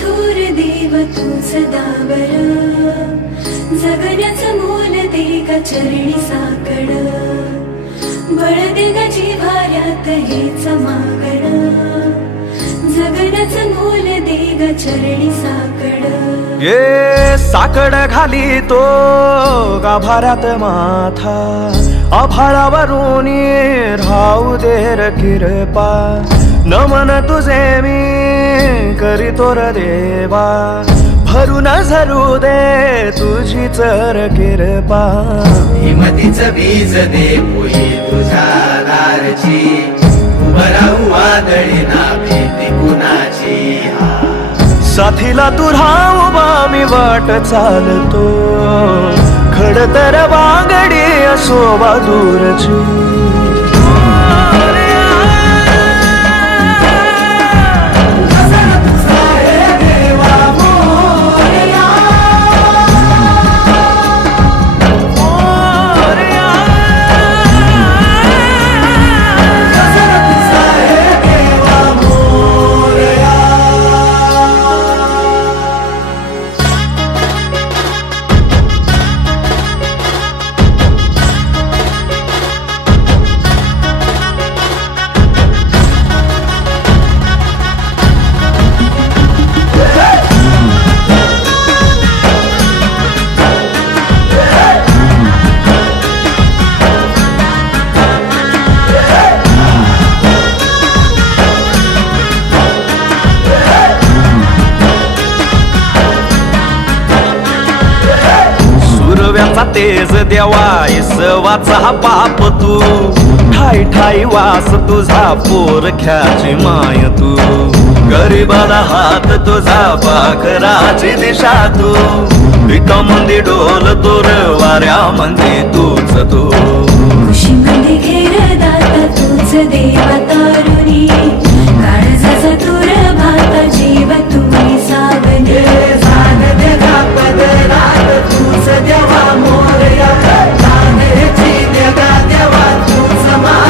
थोर देव तूच दावर, जगण्याचं मोल दे ग चरणी साकड, बळ दे ग जिव्हाऱ्यात हेच मागण, जगण्याचं मोल दे ग चरणी साकड. ये साकड घाली तो गाभाऱ्यात माथा, आभाळावरून राहू दे र कृपा, नमन तुझे मी करीतो र देवा, भरून झरू दे तुझी चर कृपा. हिमतीचं बीज दे पोई तुझ्या दारची, उभं राहू वादळी ना भीती कुणाची. साथीला तू राहू मी वाट चालतो, खडतर वागडी असो दूरची. तेज देवा इसवाचा बाप तू, ठाई ठाई वास तुझा पोरख्याची माय तू, गरीबाला हात तुझा पाखराची दिशा तू, विटामंदी डोल तोर वाऱ्यामध्ये तूच तू. खुशीमध्ये घेर दाता तूच देवा तारुणी.